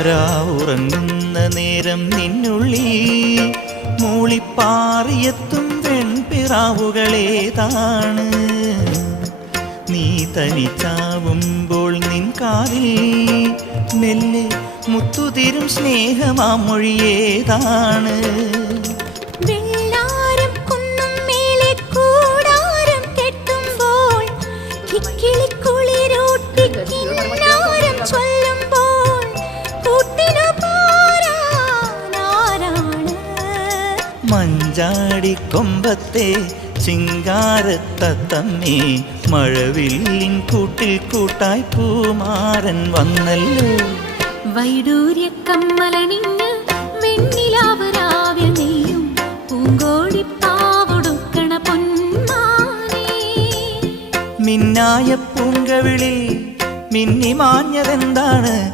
രാവുറങ്ങുന്ന നേരം നിന്നുള്ളിൽ മൂളിപ്പാറിയെത്തും പെൺപിറാവുകളേതാണ്. നീ തനിച്ചാവുമ്പോൾ നിൻ കാതിൽ മെല്ലെ മുത്തുതിരും സ്നേഹമാം മൊഴിയേതാണ്. മഞ്ചാടിക്കൊമ്പത്തെ ചിങ്കാരത്തത്തമ്മേ, മഴവില്ലിൻ കൂട്ടിൽ കൂട്ടായി പൂമാരൻ വന്നല്ലോ. വൈഡൂര്യ കമ്മലണിഞ്ഞ് വെണ്ണിലാവരാവ്യ നെയ്യും പൂങ്കോടിപ്പാവൊടുക്കണ പൊന്മാനേ. മിന്നായ പൂങ്കവിളിൽ മിന്നി മാഞ്ഞതെന്താണ്?